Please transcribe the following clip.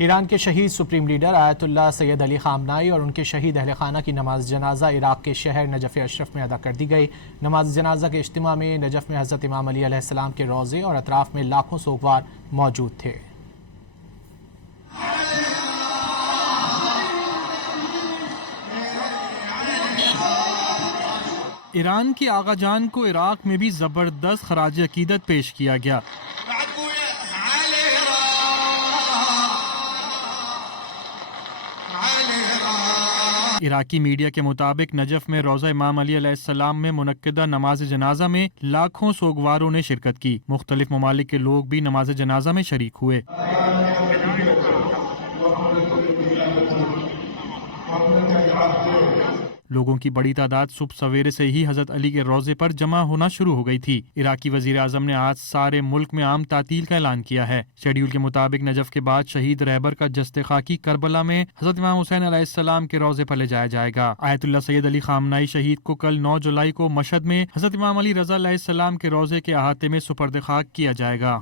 ایران کے شہید supreme leader آیت اللہ سید علی خامنائی اور ان کے شہید اہل خانہ کی نماز جنازہ عراق کے شہر نجف اشرف میں ادا کر دی گئی۔ نماز جنازہ کے اجتماع میں نجف میں حضرت امام علی علیہ السلام کے روضے اور اطراف میں لاکھوں سوگوار موجود تھے۔ ایران کے آغا جان کو عراق میں بھی زبردست خراج عقیدت پیش کیا گیا۔ عراقی میڈیا کے مطابق نجف میں روضہ امام علی علیہ السلام میں منعقدہ نماز جنازہ میں لاکھوں سوگواروں نے شرکت کی۔ مختلف ممالک کے لوگ بھی نماز جنازہ میں شریک ہوئے۔ لوگوں کی بڑی تعداد صبح سویرے سے ہی حضرت علی کے روضے پر جمع ہونا شروع ہو گئی تھی۔ عراقی وزیر اعظم نے آج سارے ملک میں عام تعطیل کا اعلان کیا ہے۔ شیڈیول کے مطابق نجف کے بعد شہید رہبر کا جسد خاکی کربلا میں حضرت امام حسین علیہ السلام کے روضے پر لے جایا جائے گا۔ آیت اللہ سید علی خامنائی شہید کو کل 9 جولائی کو مشہد میں حضرت امام علی رضا علیہ السلام کے روضے کے احاطے میں سپرد خاک کیا جائے گا۔